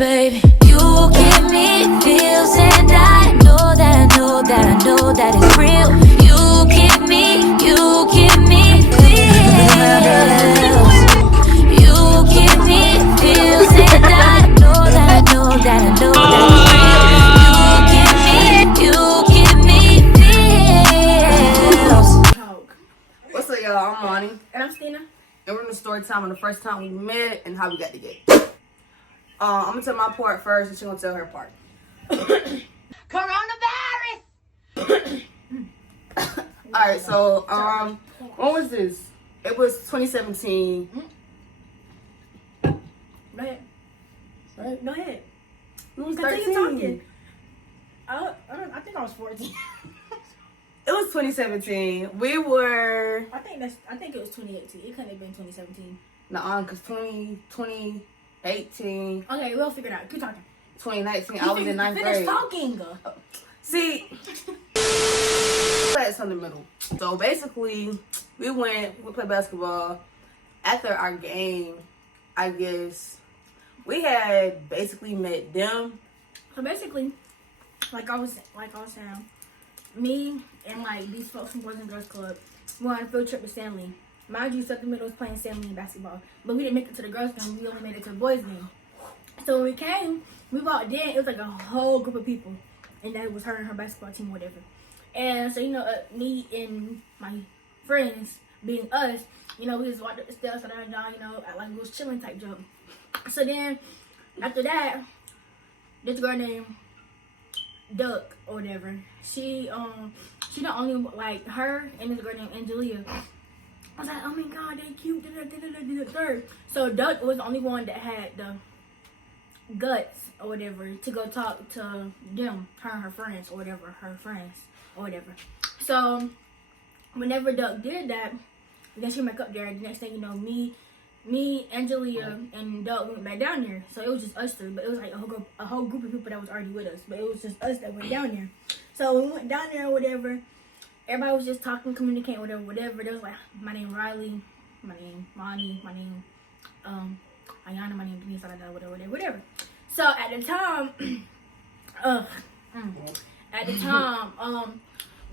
Baby, you give me feels and I know that, it's real. You give me feels. You give me feels and I know that, it's real. You give me feels. What's up, y'all? I'm Monty. And I'm Stina. And we're in the story time on the first time we met and how we got together. I'm gonna tell my part first, and she's gonna tell her part. Coronavirus. All right, so when was this? It was 2017. Go ahead. Right? Go ahead. It was Continue 13. talking. I think I was 14. It was 2017. We were I think it was 2018. It couldn't have been 2017. because 2018, Okay, we'll figure it out. Keep talking. 2019, I was in ninth grade. Finish talking. See, that's in the middle. So basically, we played basketball. After our game, I guess we had basically met them. So basically, like I was saying, me and like these folks from Boys and Girls Club went on a field trip to Stanley. Mind you, Southern Middle was playing Stanley in basketball, but we didn't make it to the girls' game. We only made it to the boys' game. So when we came, we walked in. It was like a whole group of people, and that was her and her basketball team, or whatever. And so me and my friends, being us, we just walked up the steps and down, act like we was chilling type joke. So then after that, this girl named Duck or whatever, she the only, like, her and this girl named Angelia. I was like, oh my god, they cute. So Duck was the only one that had the guts or whatever to go talk to them, her and her friends or whatever, So whenever Duck did that, then she went up there. The next thing you know, me, Angelia, and Duck went back down there. So it was just us three, but it was like a whole group of people that was already with us. But it was just us that went down there. So when we went down there or whatever, everybody was just talking, communicating, whatever. There was like, my name Riley, my name Monty, my name Ayana, my name Denise, whatever. So at the time,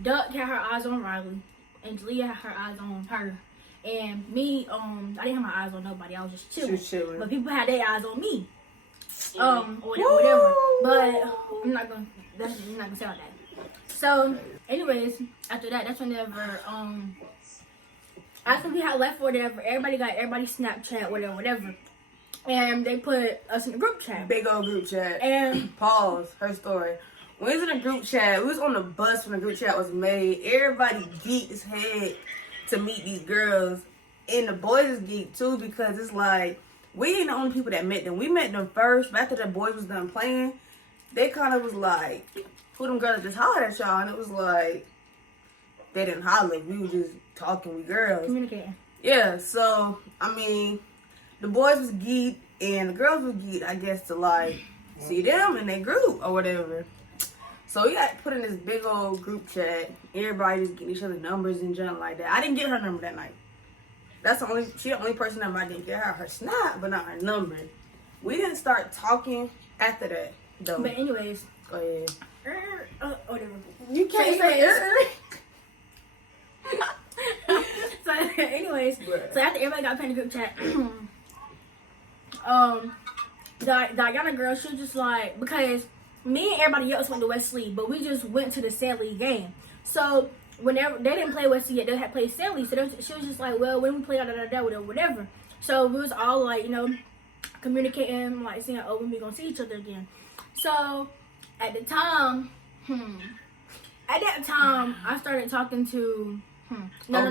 Duck had her eyes on Riley, and Julia had her eyes on her, and me, I didn't have my eyes on nobody. I was just chilling. But people had their eyes on me, whatever. But I'm not gonna say all that. So, anyways, after that, that's whenever, after we had left or whatever, everybody got everybody's Snapchat, whatever. And they put us in the group chat. Big old group chat. And pause, her story. When we was in a group chat, we was on the bus when the group chat was made. Everybody geeked as heck to meet these girls. And the boys is geeked too, because it's like, we ain't the only people that met them. We met them first, but after the boys was done playing, they kind of was like, who them girls just hollered at y'all? And it was like, they didn't holler. We were just talking with girls. Communicating. Yeah, so, I mean, the boys was geeked and the girls was geeked, I guess, to like see them in their group or whatever. So we got put in this big old group chat. Everybody just getting each other numbers and junk like that. I didn't get her number that night. She the only person that I didn't get her snap, but not her number. We didn't start talking after that, though. But anyways. Go ahead. Whatever. You can't say So anyways, so after everybody got put in the group chat, the Diana girl, she was just like, because me and everybody else went to Wesley, but we just went to the Stanley game. So whenever they didn't play Wesley yet, they had played Stanley. So she was just like, well, when we play whatever. So we was all like, communicating, like saying, oh, when we gonna see each other again. So at the time, I started talking to No.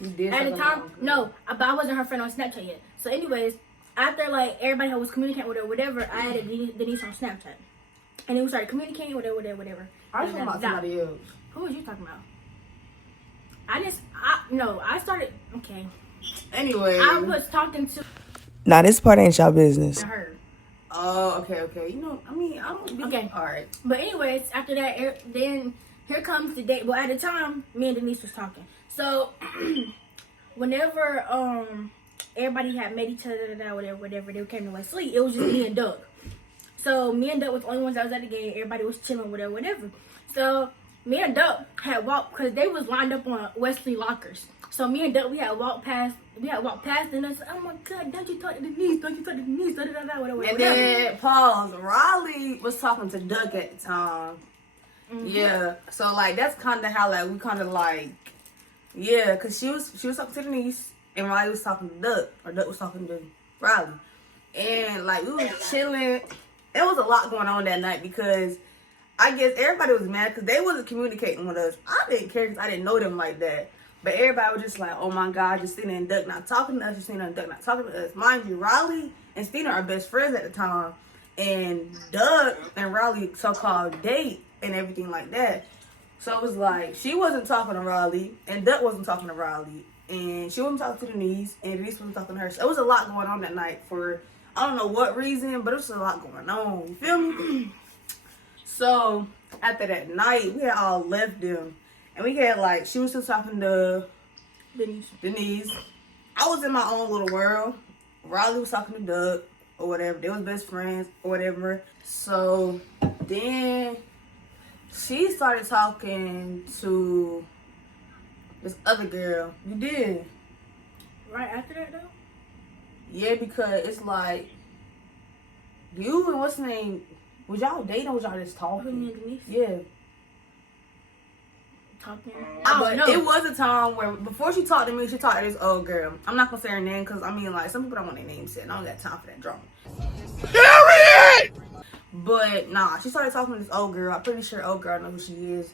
You did At the time, wrong. no, but I wasn't her friend on Snapchat yet. So anyways, after like everybody was communicating with her, whatever, I added Denise on Snapchat, and then we started communicating, whatever. I was talking about somebody else. Who was you talking about? I started. Okay. Anyway, I was talking to Now this part ain't y'all business. her. Oh, okay. I don't be... Okay. All right. But anyways, after that, then here comes the date. Well, at the time, me and Denise was talking. So, whenever everybody had met each other, whatever. They came to Wesley. It was just me and Doug. So me and Doug was the only ones that was at the game. Everybody was chilling, whatever. So me and Doug had walked because they was lined up on Wesley lockers. So me and Doug, we had walked past, and I said, "Oh my God, don't you talk to Denise? Don't you talk to Denise?" Whatever. And then pause. Riley was talking to Doug at the time. Mm-hmm. Yeah. So like that's kind of how like we kind of like, yeah, cause she was talking to Denise and Riley was talking to Doug, or Doug was talking to Riley, and like we was chilling. There was a lot going on that night because I guess everybody was mad because they wasn't communicating with us. I didn't care because I didn't know them like that. But everybody was just like, oh my God, Justina and Duck not talking to us. Justina and Duck not talking to us. Mind you, Riley and Stina are best friends at the time. And Doug and Riley so-called date and everything like that. So it was like, she wasn't talking to Riley and Duck wasn't talking to Riley. And she wasn't talking to Denise and Denise wasn't talking to her. So it was a lot going on that night for, I don't know what reason, but it was a lot going on. You feel me? So after that night, we had all left them. And we had like, she was still talking to Denise. I was in my own little world. Riley was talking to Doug or whatever. They was best friends or whatever. So then she started talking to this other girl. You did. Right after that though? Yeah, because it's like, you and what's her name, was y'all dating or was y'all just talking? Me and Denise? Yeah. Talking. But it was a time where before she talked to me, she talked to this old girl. I'm not gonna say her name because I mean, like, some people don't want their name said. I don't got time for that drama. Period. But nah, she started talking to this old girl. I'm pretty sure old girl knows who she is.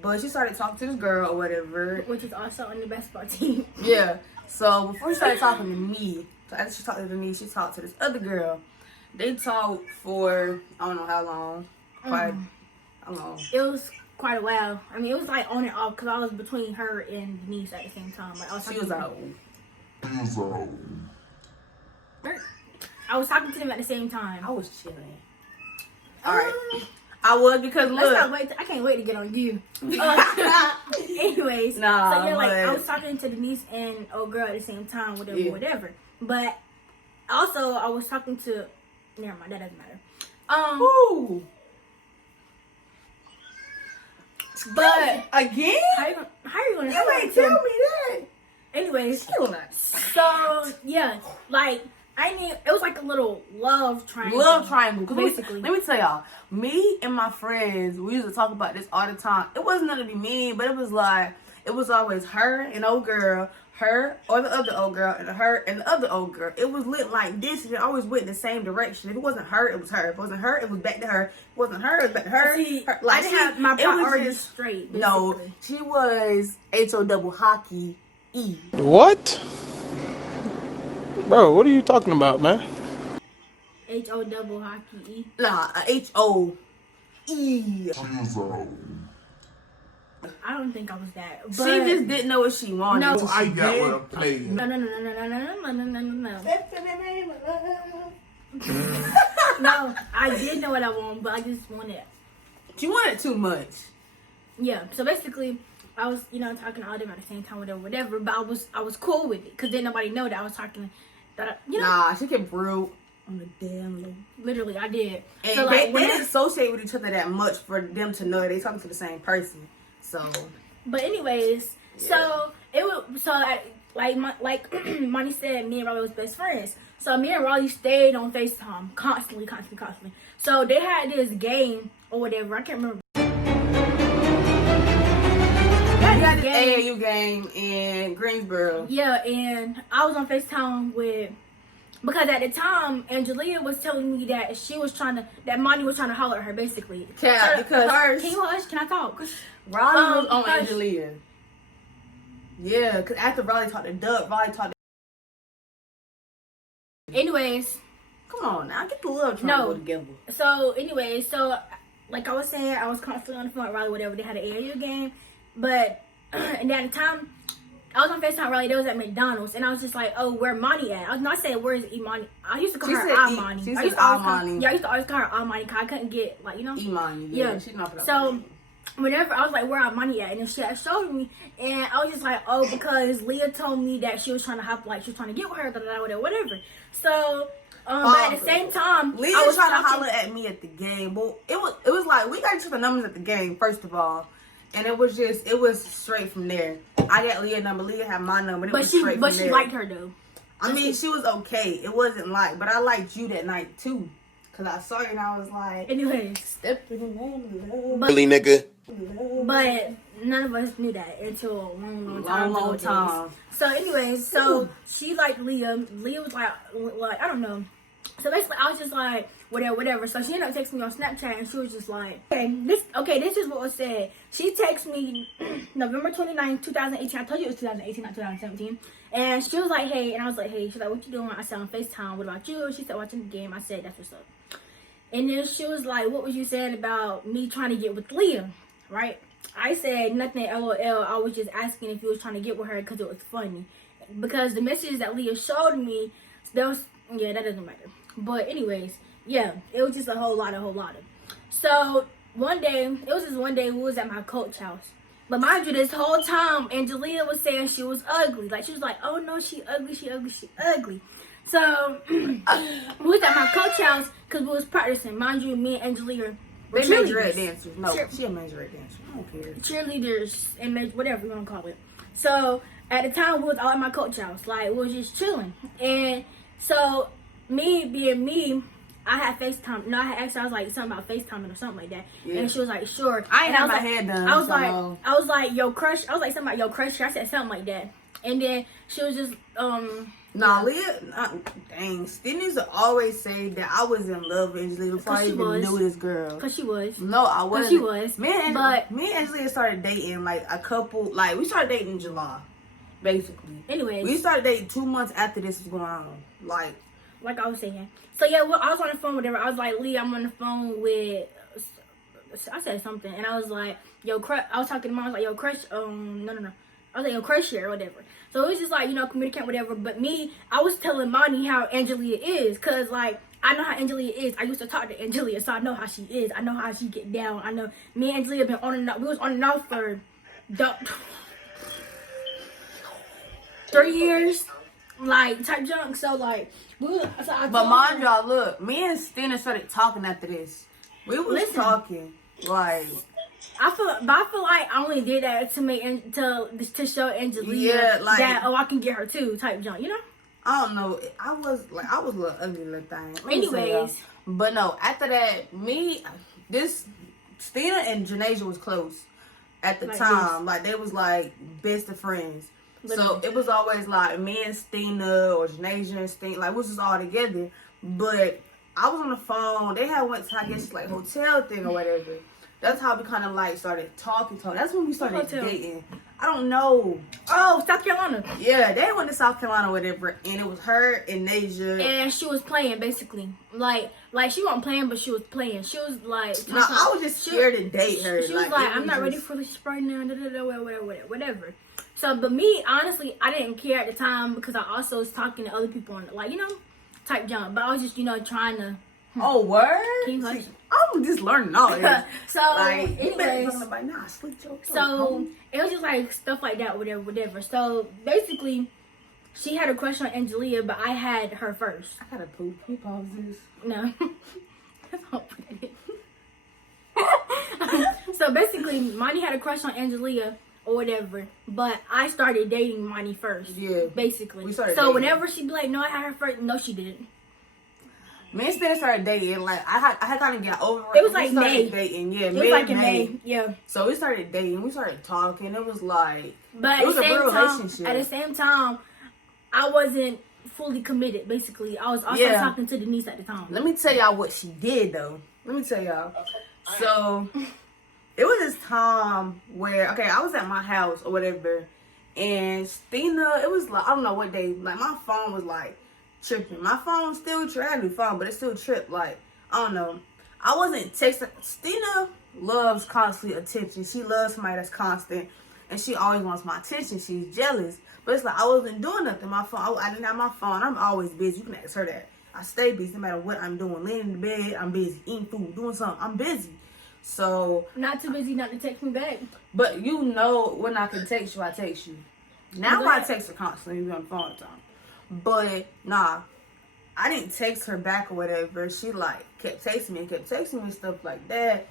But she started talking to this girl or whatever, which is also on the basketball team. Yeah. So before she started talking to me, so after she talked to me, she talked to this other girl. They talked for I don't know how long. Quite how long. It was quite a while. I mean, it was like on and off because I was between her and Denise at the same time. Like She was out. I was talking to them at the same time. I was chilling. All right. I was because look. I can't wait to get on you. Anyways, nah. So yeah, like I was talking to Denise and old girl at the same time, whatever. But also I was talking to. Never mind, that doesn't matter. Ooh. But again, how you gonna? You ain't tell me that. Anyways, so yeah, like I mean, it was like a little love triangle. Love triangle, basically. Let me tell y'all, me and my friends, we used to talk about this all the time. It wasn't gonna be mean, but it was like it was always her and old girl, her or the other old girl, and her and the other old girl. It was lit like this, and it always went in the same direction. If it wasn't her, it was her. If it wasn't her, it was back to her. If it wasn't her, it was back to her. See, Like, I didn't have my priorities straight. Basically. No, she was HO double hockey E. What? Bro, what are you talking about, man? HO double hockey E. Nah, HOE. I don't think I was that. But She just didn't know what she wanted. No, I got what I'm playing. No. No, I did know what I wanted, but I just wanted. She wanted too much. Yeah. So basically, I was, talking to all them at the same time, whatever. But I was cool with it because then nobody know that I was talking. Nah, she kept real on the damn low. Literally, I did. And so they didn't associate with each other that much for them to know they talking to the same person. So. But anyways, yeah. So it was like Monty said, me and Raleigh was best friends. So me and Raleigh stayed on FaceTime constantly. So they had this game or whatever. I can't remember. We had this AAU game in Greensboro. Yeah, and I was on FaceTime because at the time Angelia was telling me that that Monty was trying to holler at her basically. Yeah, because can you hush? Can I talk? Riley was on Angelia. Yeah, because after Riley talked to Doug, Riley talked to... Anyways. Come on now, get the love trying to go together. So, anyways, like I was saying, I was constantly on the phone with Riley, whatever. They had an AAU game. But, and at the time, I was on FaceTime Riley. They was at McDonald's. And I was just like, oh, where Monty at? I was not saying, where's Imani? I used to call her Imani. She said Imani. Yeah, I used to always call her Imani because I couldn't get, like, Imani. Yeah. She's not for that. So, whenever I was like, where our money at? And then she had showed me, and I was just like, oh, because Leah told me that she was trying to she was trying to get with her, whatever. So, but at the same time, Leah was trying to holler at me at the game, but it was like we got each other numbers at the game first of all, and it was straight from there. I got Leah's number, Leah had my number, but she liked her though. I mean, she was okay. It wasn't like, but I liked you that night too. Cause I saw you and I was like, anyways, step in the name of love. Really, nigga. But none of us knew that until a long time. So anyways, so she liked Leah. Leah was like I don't know. So basically, I was just like, whatever. So she ended up texting me on Snapchat, and she was just like, this is what was said. She texted me November 29th, 2018. I told you it was 2018, not 2017. And she was like, hey, and I was like, hey. She's like, what you doing? I said, on FaceTime. What about you? She said, watching the game. I said, that's what's up. And then she was like, what was you saying about me trying to get with Leah, right? I said, nothing, LOL. I was just asking if you was trying to get with her because it was funny. Because the messages that Leah showed me, that doesn't matter. But anyways, yeah, it was just a whole lot of. So one day we was at my coach house. But mind you, this whole time, Angelia was saying she was ugly. Like, she was like, oh no, she ugly. So we was at my coach house because we was practicing. Mind you, me and Angelia were they major dancers. No, she a major dancer. I don't care. Cheerleaders and whatever you want to call it. So at the time, we was all at my coach house. Like, we was just chilling. And so me being me, I had FaceTime. No, I had asked her, I was like, something about FaceTiming or something like that. Yeah. And she was like, sure. I ain't have my head done. I was like, yo, crush. I was like, something about yo, crush. I said something like that. And then she was just, Nah, Leah, dang. Stinnies always say that I was in love with Angelia before I even knew this girl. Cause she was. No, I wasn't. She was. Me and Angelia started dating like a couple, like we started dating in July, basically. Anyways. We started dating 2 months after this was going on. Like I was saying. So yeah, well, I was on the phone with her. I was like, Lee, I'm on the phone with, I said something. And I was like, yo, crush. I was talking to mom. I was like, yo, crush. No. I was like, yo, crush here or whatever. So it was just like, communicate, whatever. But me, I was telling Monty how Angelia is. Because, like, I know how Angelia is. I used to talk to Angelia, so I know how she is. I know how she get down. I know me and Angelia been on and off. We was on and off for 3 years. Like, type junk. So, like, but mind y'all, look, me and Stina started talking after this. We was talking, like... I feel like I only did that to show Angelia that I can get her too, type junk, I don't know. I was a little ugly little thing. Anyways, but no, after that, Stina and Janasia was close at the time. Like they was like best of friends. Literally. So it was always like me and Stina or Janasia and Stina, like we was just all together. But I was on the phone. They had went to, I guess, like hotel thing or whatever. That's how we kind of like started talking. That's when we started dating. I don't know. Oh, South Carolina. Yeah, they went to South Carolina or whatever, and it was her and Nasia. And she was playing basically, like she wasn't playing, but she was playing. She was like, no, I was just scared to date her. She was like, I'm not ready for this right now. Whatever. So, but me, honestly, I didn't care at the time because I also was talking to other people on, like, type jump. But I was just, trying to. Oh, word? I'm just learning all this. So, like, anyways, so it was just like stuff like that, whatever. So basically, she had a crush on Angelia, but I had her first. I gotta poop. Can you pause this? No. So basically, Monty had a crush on Angelia or whatever, but I started dating Monty first. Yeah. Basically. We started dating. Whenever she'd be like, no, I had her first. No, she didn't. Me and Stina started dating, like, I had kind of got over it. It was like May. Dating, yeah. It was like in May, yeah. So we started dating, we started talking, it was like, but it was a real relationship. At the same time, I wasn't fully committed, basically. I was also talking to Denise at the time. Let me tell y'all what she did, though. Let me tell y'all. So, it was this time where, I was at my house or whatever, and Stina, it was like, I don't know what day, like, my phone was like, tripping. My phone still tripped. I had a new phone, but it still tripped. Like, I don't know. I wasn't texting. Stina loves constant attention. She loves somebody that's constant, and she always wants my attention. She's jealous. But it's like I wasn't doing nothing. My phone, I didn't have my phone. I'm always busy. You can ask her that. I stay busy no matter what I'm doing. Laying in the bed, I'm busy. Eating food, doing something, I'm busy. So Not too busy not to text me back. but you know when I can text you, I text you. Now I text her constantly, we on the phone all the time. But nah, I didn't text her back or whatever. She like kept texting me and stuff like that.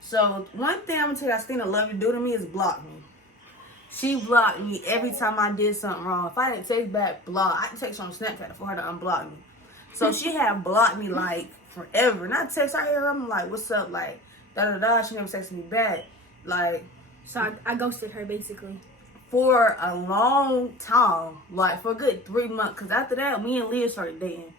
So one thing I'm gonna tell you, Stina love to do to me is block me. She blocked me every time I did something wrong. If I didn't text back, block. I can text her on Snapchat for her to unblock me. So she had blocked me like forever. And I text her, I'm like, what's up? Like, da-da-da. She never texted me back. Like, So I ghosted her basically. for a long time. Like, for a good 3 months. Because after that, me and Leah started dating.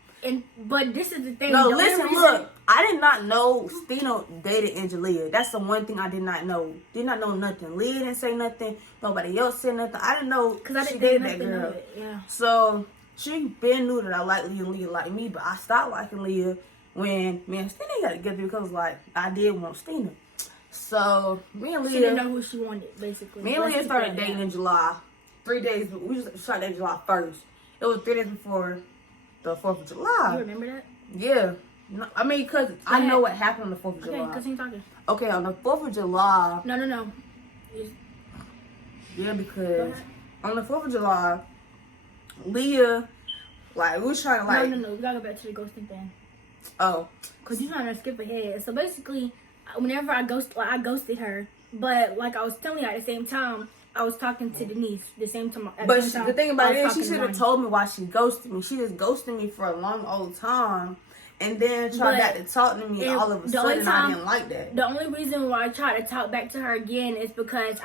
But this is the thing. No, the only listen, reason- look. I did not know Stino dated Angelia. That's the one thing I did not know. Did not know nothing. Leah didn't say nothing. Nobody else said nothing. I didn't know Because I she didn't dated think that nothing girl. of it. Yeah. So she been knew that I liked Leah and Leah liked me, but I stopped liking Leah when me and Stina got together because like I did want Stina. So me and She didn't Leah, know who she wanted basically. me and Let's Leah keep started it dating like in July. 3 days, we just started dating July 1st. It was 3 days before the 4th of that. July. You remember that? Yeah. No, I mean, because I know what happened on the 4th of Okay, July. continue talking. Okay, on the 4th of July, No. Just- yeah, Go because ahead. on the 4th of July, Leah, like, we was trying to, like, No. We gotta go back to the ghosting thing. oh, Cause you're trying to skip ahead. So basically, whenever I ghosted her, but like I was telling you at the same time, I was talking to Denise the same time. At but the same time, the thing about I it was is, she talking to should have Ronnie. told me why she ghosted me. She just ghosted me for a long old time, and then tried But back to talk to me it- all of a the only sudden. I time- didn't like that. The only reason why I tried to talk back to her again is because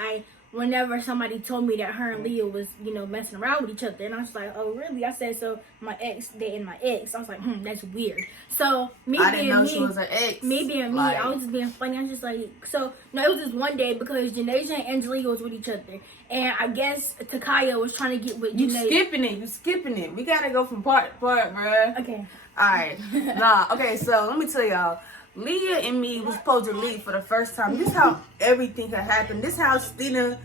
whenever somebody told me that her and Leah was, messing around with each other, and I was like, oh really? I said, so my ex dating my ex. I was like, that's weird. So me I didn't being know me, she was her ex. me being me, Like, I was just being funny. I was just like, so no, it was just one day because Janasia and Angelica was with each other, and I guess Takaya was trying to get with you Janasia. skipping it. We gotta go from part to part, bruh. Okay. Alright. Nah, okay, so let me tell y'all. Leah and me was supposed to leave for the first time. This is how everything had happened. This is how Stina,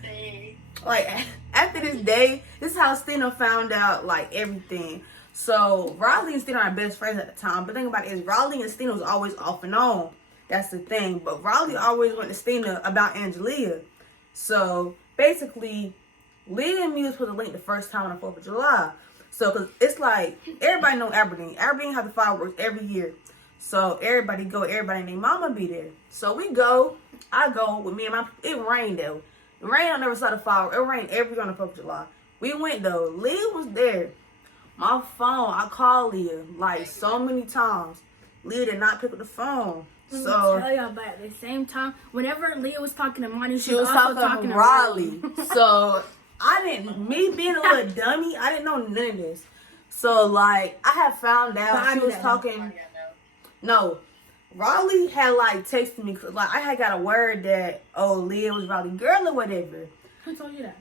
like, after this day, this is how Stina found out, like, everything. So, Riley and Stina are best friends at the time. But the thing about it is, Riley and Stina was always off and on. That's the thing. But Riley always went to Stina about Angelia. So, basically, Leah and me was supposed to link the first time on the 4th of July. So, because it's like, everybody know Aberdeen. Aberdeen have the fireworks every year. So, everybody go, everybody and their mama be there. So, we go. I go with me and my, it rained though. It rained, I never saw the fireworks. It rained every year on the 4th of July. We went though. Leah was there. My phone, I called Leah like so many times. Leah did not pick up the phone. Let me So, tell y'all, but at the same time, whenever Leah was talking to Monty, she was also talking to to Riley. So me being a little dummy, I didn't know none of this. So like I had found But I out she knew was that. talking. No, Riley had like texted me 'cause, like I had got a word that Leah was Riley girl or whatever. Who told you that?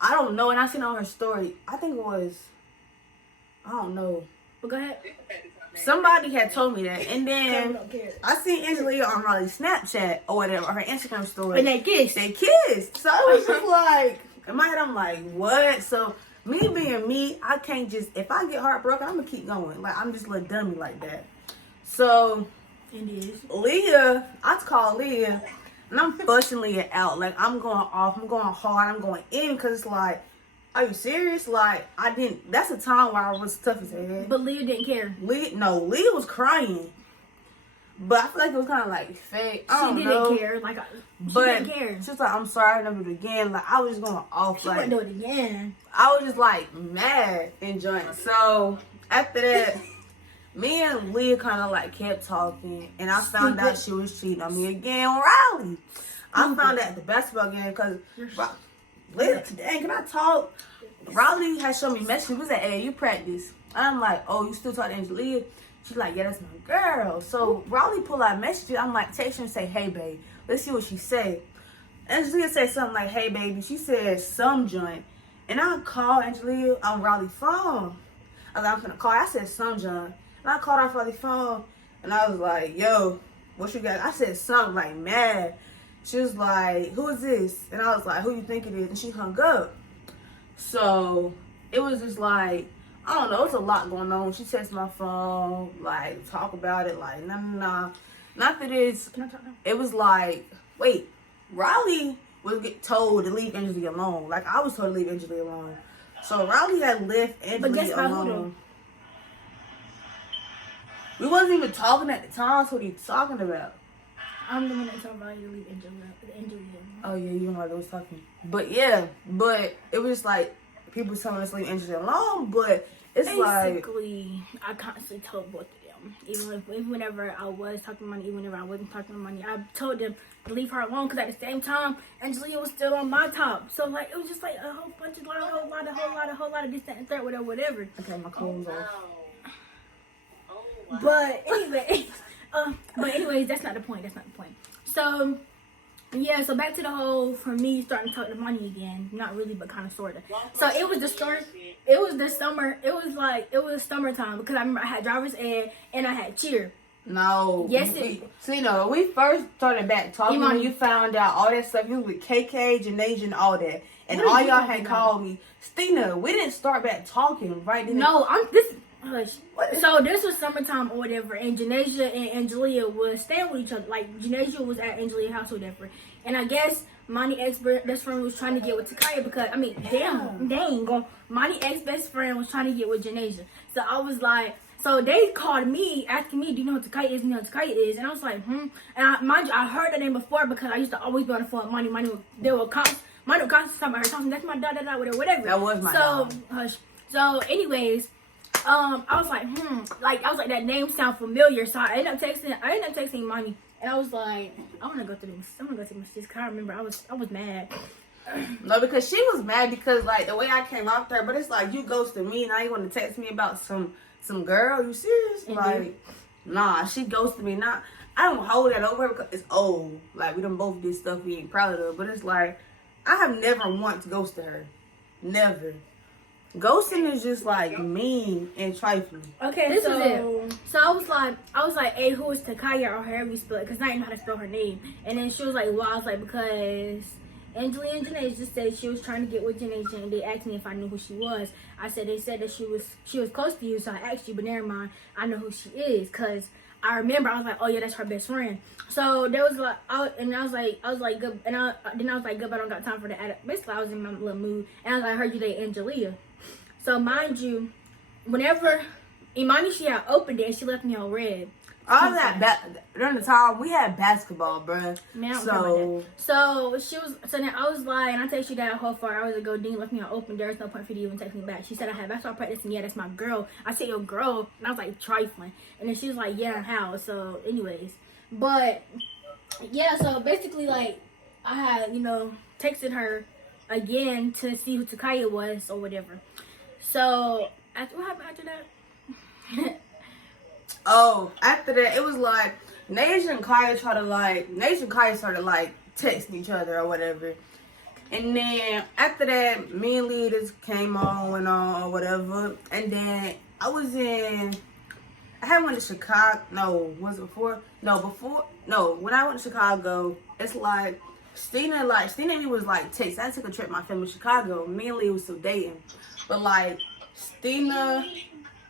I don't know, and I seen on her story. I think it was, I don't know. But go ahead. Somebody had told me that, and We then don't care. I seen Angelia on Riley's Snapchat or whatever, or her Instagram story. And they kissed. They kissed. So it was just like, in my head, I'm like, what? So me being me, I can't just, if I get heartbroken, I'm gonna keep going. Like, I'm just a little dummy like that. So And it is. Leah, I call Leah, and I'm fussing Leah out. Like, I'm going off, I'm going hard, I'm going in, because it's like, are you serious? Like, that's a time where I was tough as hell. But Leah didn't care. Leah was crying. But I feel like it was kind of like fake. I She don't didn't know. care. Like, she But didn't care. she was like, I'm sorry, I never do it again. Like, I was just going off. She Like, wouldn't do it again. I was just like mad and joint. So after that, me and Leah kind of like kept talking, and I found out she was cheating on me again with Riley. I found out at the basketball game because Leah, dang, can I talk? Riley had shown me messages. We was at AAU practice. I'm like, oh, you still talk to Angelia? She's like, yeah, that's my girl. So Riley pull out messages. I'm like, text her and say, hey, babe. Let's see what she say. Angelia said something like, hey, baby. She said some joint. And I called Angelia on Riley's phone. I was like, I'm gonna call her. I said some joint. And I called her off Riley's phone. And I was like, yo, what you got? I said something like mad. She was like, who is this? And I was like, who you think it is? And she hung up. So it was just like, I don't know. It's a lot going on. She texts my phone, like, talk about it, like, nah. Not that it's, it was like, wait, Riley was told to leave Angela alone. Like, I was told to leave Angela alone. So Riley had left Angela alone. We wasn't even talking at the time, so what are you talking about? I'm the one that told Riley to leave Angela alone. Oh, yeah, you know I was talking. But, yeah, but it was just like, people telling us to leave Angela alone, but it's basically, I constantly told both of them. Even whenever I was talking money, even whenever I wasn't talking money, I told them to leave her alone because at the same time, Angelia was still on my top. So, like, it was just like a whole bunch of a whole lot of this, that, and third, whatever. Okay, my clothes off. But anyways, that's not the point. So, yeah, so back to the whole, for me, starting to talk to money again. Not really, but kind of, sort of. So, it was the start. It was summertime because I remember I had driver's ed and I had cheer. No. Yes, when we first started back talking, when you found out all that stuff, you was with KK, Janasia, and all that. And all y'all had called me. Stina, we didn't start back talking right then. No, So this was summertime or whatever, and Janasia and Angelia was staying with each other. Like, Janasia was at Angelia's house or whatever. And I guess Monty's ex-best friend was trying to get with Takaya because, Monty's ex-best friend was trying to get with Janasia. So I was like, so they called me, asking me, do you know who Takaya is? Do you know who Takaya is? And I was like, And I heard the name before because I used to always be on the phone with Monty. There were cops. Monty was constantly talking about her. That's my da-da-da, whatever. That was my dad. So, anyways, I was like, that name sound familiar. So I ended up texting Monty. And I was like, I want to go through this because I remember I was mad. No, because she was mad because, like, the way I came out there, but it's like, you ghosted me, now you want to text me about some girl? You serious? Mm-hmm. Like, nah, she ghosted me. Nah, I don't hold that over her because it's old. Like, we done both did stuff we ain't proud of, but it's like, I have never once ghosted her. Never. Ghosting is just like mean and trifling. Okay, this is it. So I was like, hey, who is Takaya or however you spell it? Because I didn't know how to spell her name. And then she was like, well, I was like, because Angelia and Janae just said she was trying to get with Janae, and they asked me if I knew who she was. I said they said that she was close to you, so I asked you, but never mind. I know who she is because I remember. I was like, oh yeah, that's her best friend. So there was like, I was like good, and then I was like, good, but I don't got time for that. Basically, I was in my little mood, and I was like, I heard you date Angelia. So mind you, whenever Imani, she had opened it and she left me on red. All that during the time we had basketball, bruh. Man, so she was. So then I was like, and I texted you that a whole 4 hours ago. Dean left me on open. There's no point for you to even text me back. She said I had basketball practice, and yeah, that's my girl. I said your girl, and I was like trifling. And then she was like, yeah, how? So, anyways, but yeah. So basically, like, I had texted her again to see who Takaya was or whatever. So what happened after that? After that, it was like Nasia and Kaya started like texting each other or whatever. And then after that, me and Leah just came on, went on or whatever. And then I had went to Chicago. No, was it before? No, before. No, when I went to Chicago, it's like Stina and me was like text. I took a trip with my family to Chicago. Me and Leah was still dating. But like Stina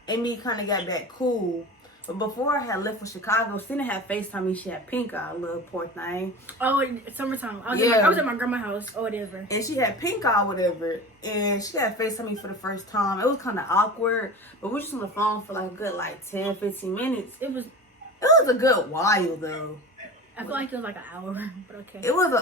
and me kind of got back cool. But before I had left for Chicago, Stina had FaceTime me. She had pink eye, little poor thing. Oh, summertime. I was at my grandma's house or whatever. And she had pink eye, whatever. And she had FaceTime me for the first time. It was kind of awkward. But we were just on the phone for like a good 10, 15 minutes. It was a good while though. I feel like it was like an hour, but okay. It was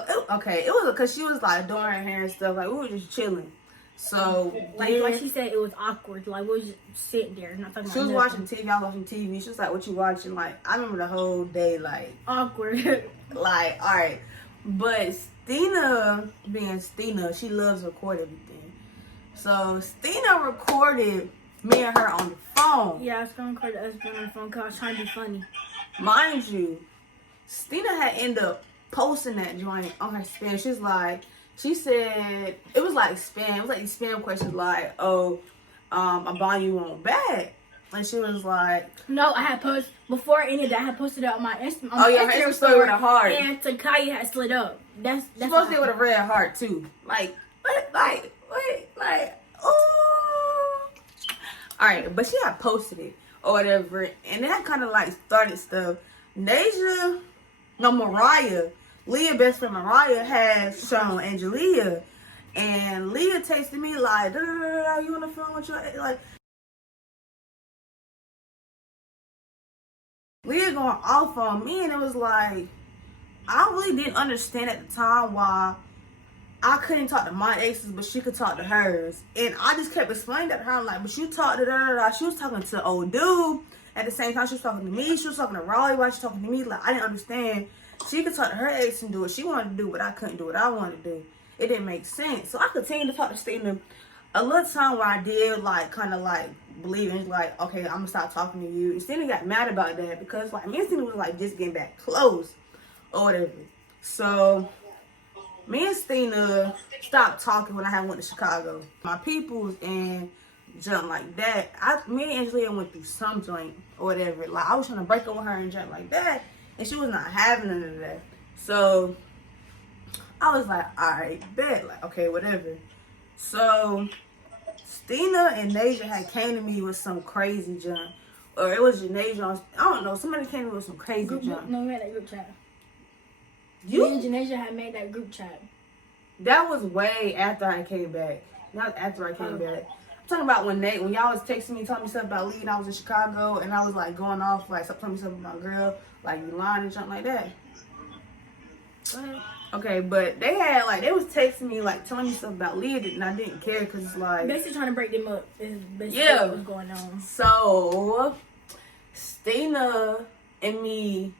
because she was like doing her hair and stuff. Like we were just chilling. So like she said, it was awkward. Like we was just sitting there, not talking. She was watching TV. I was watching TV. She was like, "What you watching?" Like I remember the whole day. Like awkward. Like all right, but Stina, being Stina, she loves to record everything. So Stina recorded me and her on the phone. Yeah, I was gonna record us on the phone because I was trying to be funny. Mind you, Stina had ended up posting that joint on her spam. She said, it was like spam. It was like these spam questions like, I'm buying you one back. And she was like... No, I had posted, before any of that, I had posted it on my Instagram. Her Instagram story with a heart. And Takaya had slid up. That's she posted it with a red heart, too. Like, ooh. Alright, but she had posted it or whatever, and that kind of like started stuff. Mariah, Leah best friend Mariah had shown Angelia, and Leah texted me like, you on the phone with your, like, Leah going off on me, and it was like, I really didn't understand at the time why I couldn't talk to my exes, but she could talk to hers. And I just kept explaining that to her. I'm like, but you talked to her. She was talking to old dude. At the same time, she was talking to me. She was talking to Raleigh while she was talking to me. Like, I didn't understand. She could talk to her ex and do what she wanted to do, but I couldn't do what I wanted to do. It didn't make sense. So I continued to talk to Stina. A little time where I did, like, kind of, like, believe in, like, okay, I'm going to stop talking to you. And Stina got mad about that because, like, me and Stina was, like, just getting back close or whatever. So me and Stina stopped talking when I had went to Chicago. My peoples and jump like that. Me and Angelia went through some joint or whatever. Like, I was trying to break up with her and jump like that, and she was not having none of that. So I was like, alright, bet. Like, okay, whatever. So Stina and Nasia had came to me with some crazy junk. Or it was Janasia. I don't know. Somebody came to me with some crazy junk. No, we had that group chat. You Me and Janasia had made that group chat. That was way after I came back. Not after I came back. I'm talking about when y'all was texting me, telling me something about Lee, and I was in Chicago, and I was like going off, like telling me something about my girl, like you lying and something like that. Okay, but they was texting me, like telling me something about Leah, and I didn't care because it's like basically trying to break them up. Is basically yeah, what was going on. So Stina and me.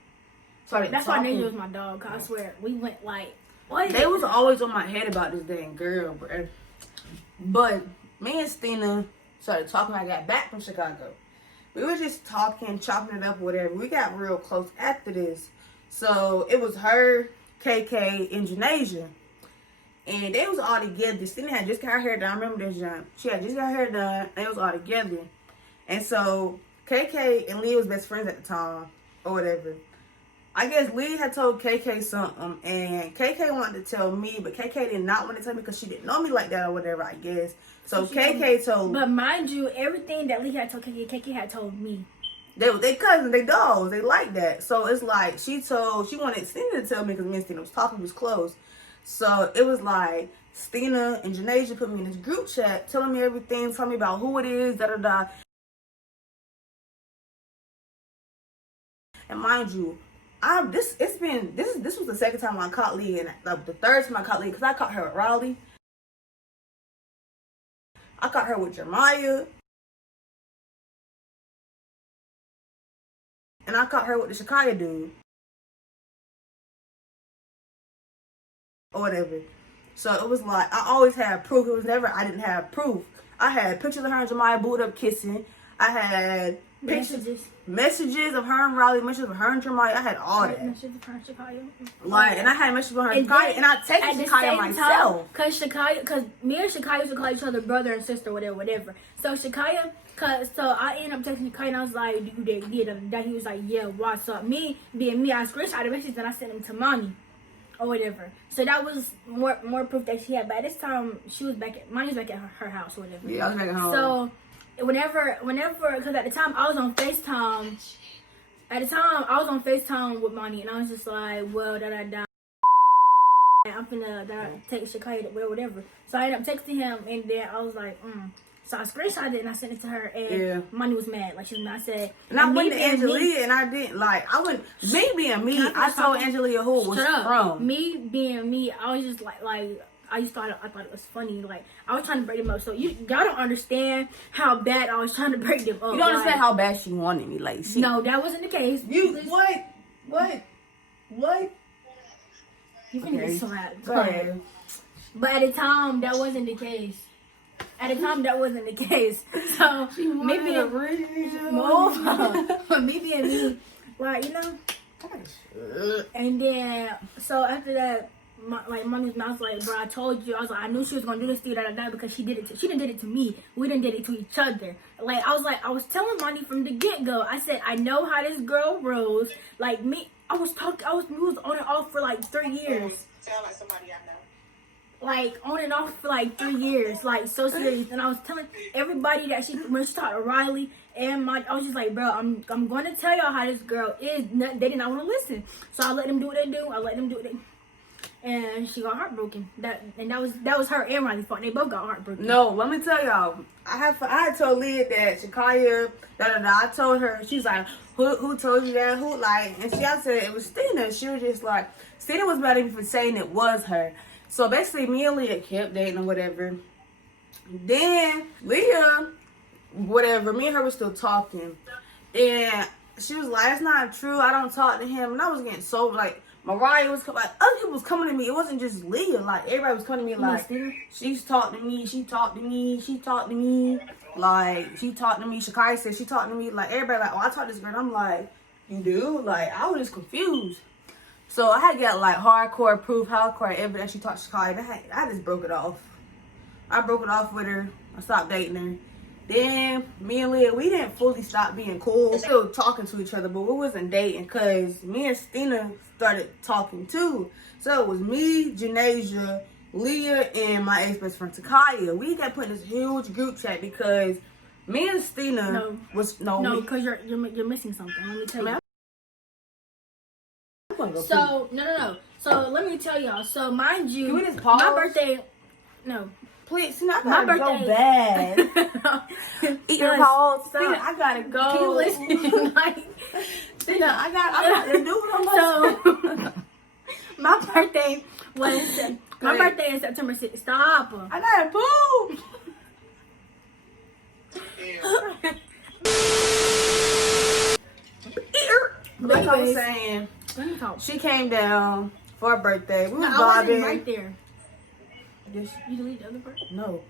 That's why Nasia was my dog. Cause I swear we went like what? They was always on my head about this dang girl, bro. But me and Stina started talking when I got back from Chicago. We were just talking, chopping it up, whatever. We got real close after this. So it was her, KK, and Janasia. And they was all together. Stina had just got her hair done. I remember this, John. She had just got her hair done. They was all together. And so KK and Lee was best friends at the time, or whatever. I guess Lee had told KK something, and KK wanted to tell me, but KK did not want to tell me because she didn't know me like that or whatever, I guess. So KK told... But mind you, everything that Lee had told KK, KK had told me. They cousins, they dogs, they like that. So it's like, she wanted Stina to tell me because me and Stina was talking, we was close. So it was like, Stina and Janasia put me in this group chat, telling me everything, telling me about who it is, da-da-da. And mind you, this was the second time I caught Lee, and the third time I caught Lee, because I caught her with Raleigh. I caught her with Jeremiah. And I caught her with the Shakaya dude. Or whatever. So it was like, I always had proof. It was never, I didn't have proof. I had pictures of her and Jeremiah booed up kissing. I had messages of her and Raleigh, messages of her and Jeremiah. I had all that. Messages of her and Shakaya. Like, and I had messages of her and Shakaya, and I texted Shakaya myself. Cause me and Shakaya used to call each other brother and sister, whatever. So Shakaya, so I ended up texting Shakaya, and I was like, "You did that?" He was like, "Yeah, what's up?" Me being me, I screenshot the message and I sent him to Monty or whatever. So that was more proof that she had. But at this time, she was back at Monty's back at her house or whatever. Yeah, I was back at home. So whenever, because at the time I was on FaceTime. At the time I was on FaceTime with Monty, and I was just like, well, da. I'm finna text Shakaya, whatever. So I ended up texting him, and then I was like, So I screenshotted it and I sent it to her, and Monty was mad. Like, she was mad. I said, and I went to Angelia, and I didn't, like, I wouldn't, me being me, I told Angelia who it was from. Me being me, I was just like, I thought it was funny. Like, I was trying to break them up. So y'all don't understand how bad I was trying to break them up. You don't understand how bad she wanted me. Like, no, that wasn't the case. What? You can get slapped. Go ahead. But at the time, that wasn't the case. So maybe me and me, like, you know. And then so after that, Money's mouth like, bro, I told you. I was like, I knew she was gonna do this to you, because she didn't did it to me. We didn't did it to each other. Like, I was telling Money from the get go. I said, I know how this girl rolls. Like, me, we was on and off for like 3 years. Sound like somebody I know. like on and off for like 3 years, like so serious. And I was telling everybody that when she talked to Riley and I was just like, bro, I'm going to tell y'all how this girl is. They did not want to listen, so I let them do what they do. I let them do what they. And she got heartbroken. That was her and Riley's fault. They both got heartbroken. No, let me tell y'all. I had told Leah that Shakaya, I told her. She's like, who told you that? Who like? And I said it was Stina. She was just like, Stina was mad at me for saying it was her. So basically, me and Leah kept dating or whatever. Then Leah, whatever, me and her were still talking, and she was like, "It's not true. I don't talk to him." And I was getting so like. Mariah was like, other people was coming to me. It wasn't just Leah. Like, everybody was coming to me like, she's talked to me. She talked to me. She talked to me. Like, she talked to me. Shakai said she talked to me. Like, everybody like, oh, I talked to this girl. And I'm like, you do? Like, I was just confused. So I had to get like hardcore proof, hardcore evidence she talked to Shakai. And I just broke it off. I broke it off with her. I stopped dating her. Then me and Leah, we didn't fully stop being cool. Still talking to each other, but we wasn't dating because me and Stina started talking too. So it was me, Janasia, Leah, and my ex-best friend Takaya. We got put in this huge group chat because me and Stina because you're missing something. Let me tell you. So no. So let me tell y'all. So mind you, can we just pause? My birthday. No. Please, Stina, I my gotta birthday. go bad. Eat your pause. Stina, I gotta go. Can you listen? Stina, I gotta do what I'm So my birthday is September 6th. Stop. I gotta poop. That's what I'm saying. Let me talk. She came down for her birthday. We was I wasn't vibing. right there. Yes. You delete the other part? No.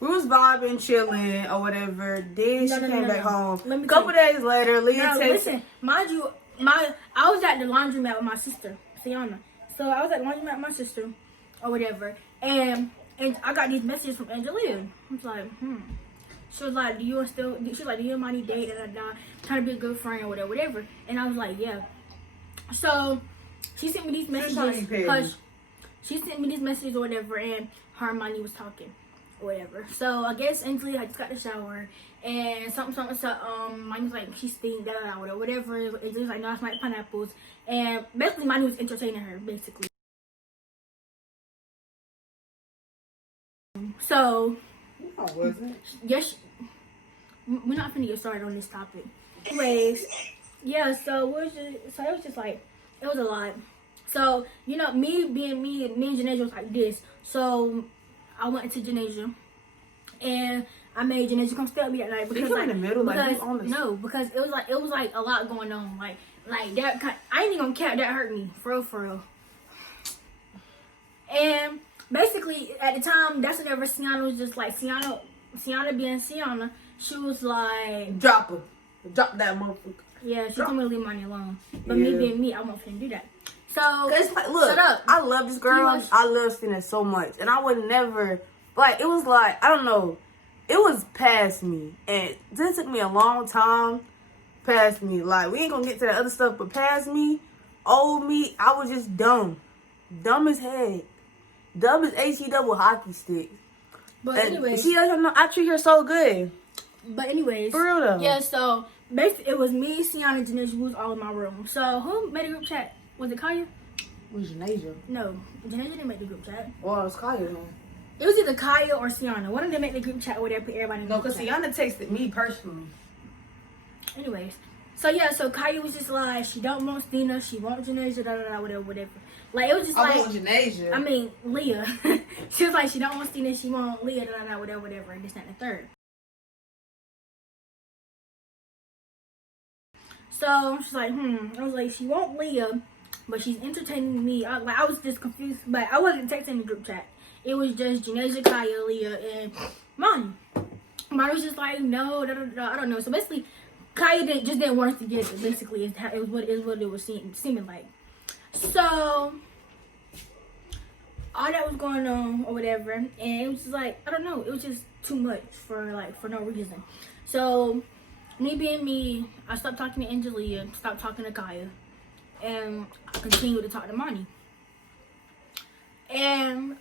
We was vibing, chilling, or whatever. Then she came back home. Let me A couple days later, Leah texted. Listen, mind you, I was at the laundromat with my sister, Sienna. So I was at the laundromat with my sister, or whatever, and I got these messages from Angelia. I was like, She was like, do you and Monty date? Trying to be a good friend or whatever. And I was like, yeah. So she sent me these messages because she sent me these messages or whatever, and her and Monty was talking or whatever. So I guess Angelia had just got the shower, and something. Monty was like, she stinks, whatever. It was like, no, it's like pineapples. And basically, Monty was entertaining her, basically. So, No, it wasn't. yes, we're not finna get started on this topic. Anyways, yeah, so it was just like, it was a lot. So, you know, me and Janasia was like this. So, I went to Janasia, and I made Janasia come stay with me that night because in the middle, because it was like a lot going on, like that. I ain't even gonna care, that hurt me for real. And basically, at the time, that's whenever Sienna was just like, Sienna being Sienna, she was like, drop that motherfucker. Yeah, she told me to leave money alone. But me being me, I won't finna do that. So, it's like, look, shut up. I love this girl. I love Stina so much. And I would never, like, it was like, I don't know. It was past me. And this took me a long time past me. Like, we ain't gonna get to that other stuff, but past me, old me, I was just dumb. Dumb as heck. Dumb as HE double hockey stick. But and anyways. she doesn't know, I treat her so good. But anyways. For real though. Yeah, so, basically, it was me, Sienna, and Janasia, who was all in my room. So, who made a group chat? Was it Kaya? It was Janasia. No, Janasia didn't make the group chat. Well, it was Kaya then. It was either Kaya or Sienna. One of them made the group chat where they put everybody in the No, group because chat. Sienna texted me personally. Anyways. So, yeah, so Kaya was just like, she don't want Stina, she wants Janasia, whatever. Like, it was just I like... want Janasia. I mean, Leah. She was like, she don't want Stina, she want Leah, whatever, and this, that, and the third. So, she's like, I was like, she want Leah, but she's entertaining me. I was just confused, but I wasn't texting the group chat. It was just Janasia, Kaya, Leah, and Monty. Monty was just like, no, I don't know. So basically, Kaya didn't want us together. Basically, is what it was seeming like. So all that was going on or whatever, and it was just like, I don't know. It was just too much for no reason. So me being me, I stopped talking to Angelia, stopped talking to Kaya, and I continued to talk to Monty. And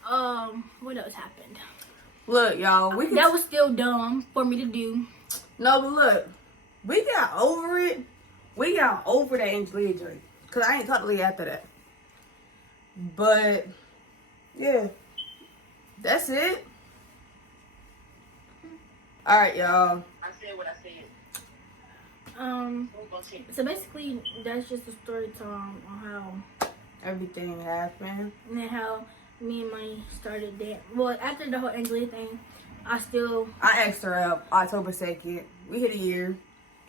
what else happened? Look, y'all, That was still dumb for me to do. No, but look, we got over it. We got over that Angelia joint. Because I ain't talked to Leah after that. But, yeah. That's it. Alright, y'all. I said what I said. So basically, that's just a story time on how Everything happened. and how me and Money started dating. Well, after the whole Angelia thing, I I asked her out October 2nd. We hit a year.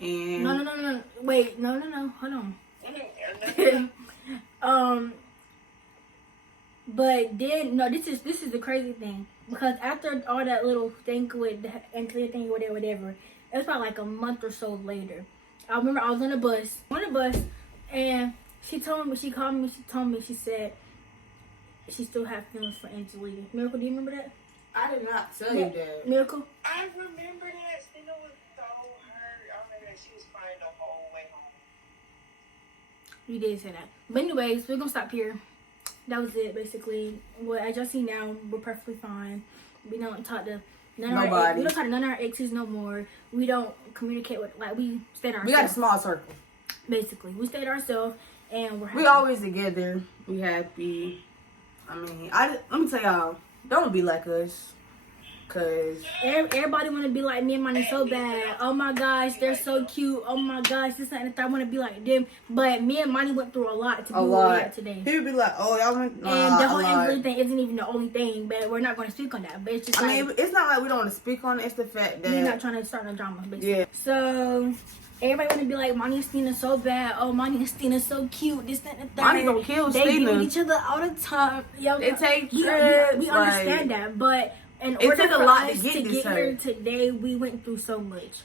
And No. Wait, no. Hold on. But then this is the crazy thing, because after all that little thing with the Angelia thing, whatever, it was probably like a month or so later. I remember I was on the bus, and she called me, she said she still had feelings for Angelia. Miracle, do you remember that? I did not tell you that. Miracle? I remember that. Stina was so hurt. I remember that she was crying the whole way home. You did say that. But anyways, we're gonna stop here. That was it, basically. Well, as y'all see now, we're perfectly fine. We don't talk to none of our exes no more. We don't communicate with, like, we stayed ourselves. We got a small circle. Basically, we stayed ourselves, and we're happy. We always together. We happy. I mean, let me tell y'all, don't be like us. Cause everybody want to be like me and Money so bad. Oh my gosh, they're so cute. Oh my gosh, this and that. I want to be like them. But me and Money went through a lot to be where we are today. People be like, oh, y'all went. And the whole Angelia thing isn't even the only thing, but we're not going to speak on that. But it's just I mean, it's not like we don't want to speak on it. It's the fact that we're not trying to start no drama, basically. Yeah. So everybody want to be like, Money and Stina so bad. Oh, Money and Stina so cute. This, that, and that. Money gonna kill They Stina. give each other all the time. Yo, They take we trips. understand that, but in It order took a for lot to us get to this get her. here today, we went through so much.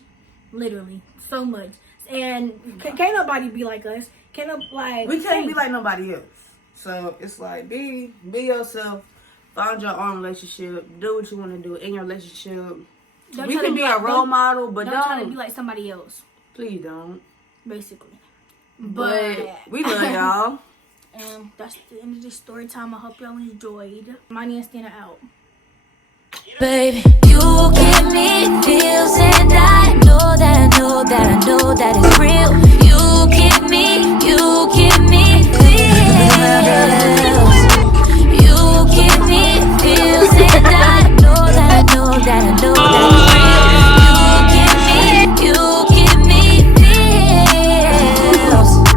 Literally, so much. And can't nobody be like us. Can't we can't be like nobody else. So it's like be yourself. Find your own relationship. Do what you want to do in your relationship. We can be a role model, but don't try to be like somebody else. Please don't. Basically. But we love y'all. And that's the end of this story time. I hope y'all enjoyed. Money and Stina out. Baby, you give me feels, and I know that it's real.